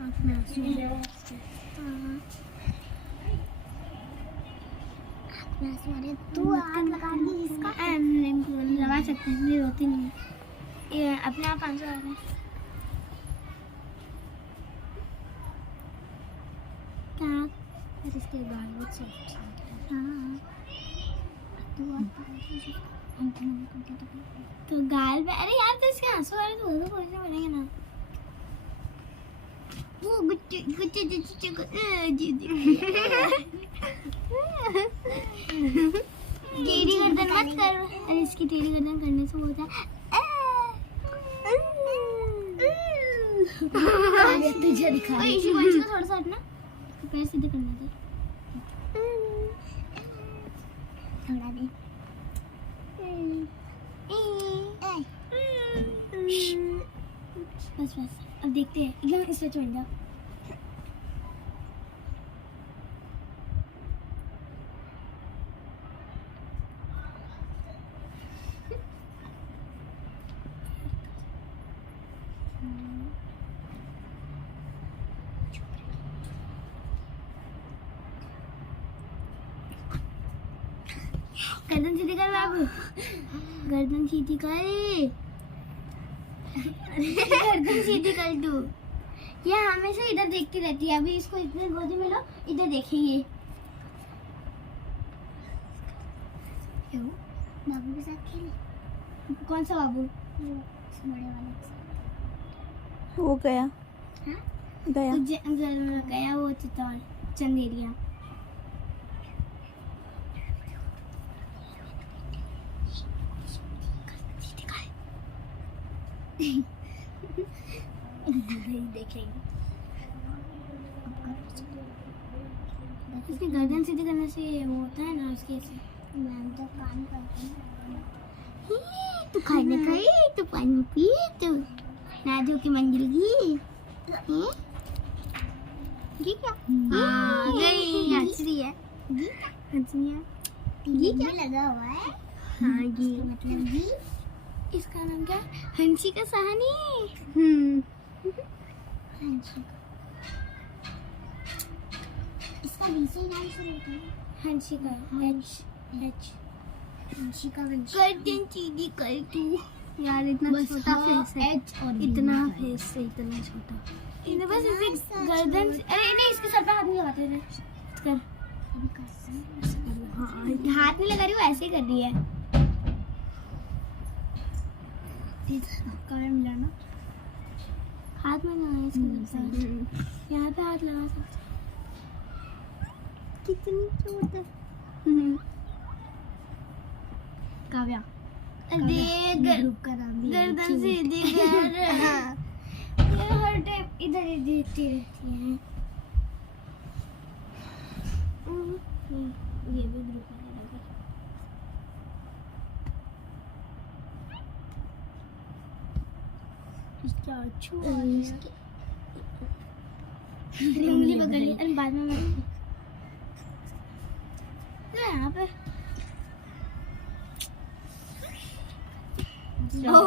आँख में आंसू है। हाँ, आँख में आंसू आ रहे हैं। तू हाथ लगा दी इसका। नहीं लगा सकते हैं, नहीं रोती नहीं है, ये अपने आप आंसू आ रहे हैं। क्या? और इसके गाल बहुत सॉफ्ट हैं। हाँ, तो गाल पे, अरे यार तो इसके आंसू आ रहे तो कोई से बनेंगे ना। वो गुच्चे गुच्चे गुच्चे टेढ़ी गर्दन मत कर, अरे इसकी टेढ़ी गर्दन करने से होता है तुझे दिखा इसी बच्चे को थोड़ा सा हटना, पैर सीधे करना था। थोड़ा दे। बस बस, अब देखते हैं एकदम स्ट्रेच बन जाओ। गर्दन सीधी कर बाबू, गर्दन सीधी कर, गर्दन सीधी कर तू। ये हमेशा इधर देखती रहती है, अभी इसको इतने गोदी में लो, इधर देखेंगे। बाबू के साथ खेल। कौन सा बाबू? बड़े वाले के साथ। वो गया। हाँ? गया गया वो चित्तौड़ चंदेरिया। देखेंगे इसकी गर्दन सीधी करने से वो होता है ना, उसके से मैम तो काम करती है। तू खाने खाई, तू पानी पी, तू नाजो की मंजिल की क्या? हाँ गई, हंसरी है, हंसरी है। ये क्या लगा हुआ है? हाँ ये मतलब जी इसका नाम क्या? हंशिका सहानी। hanshika। इसका वी से नाम शुरू होता है। हंशिका एच hanshika गर्दन सीधी कर तू। यार इतना छोटा फेस है, इतना फेस है, इतना छोटा। इन्हें बस इसे गर्दन, अरे नहीं इसके सर पे हाथ नहीं लगाते थे। कर हाँ, हाथ नहीं लगा रही, वो ऐसे कर रही है। कमर मिलाना, हाथ में ना इसके यहाँ पे हाथ लगा सकते। कितनी छोटा। काव्या देख गर्दन सीधी कर। ये हर टाइम इधर ही देखती रहती है। ये भी ग्रुप में लगा। इसका अच्छू उंगली पकड़ ली, अरे बाद में यहाँ पे चलो।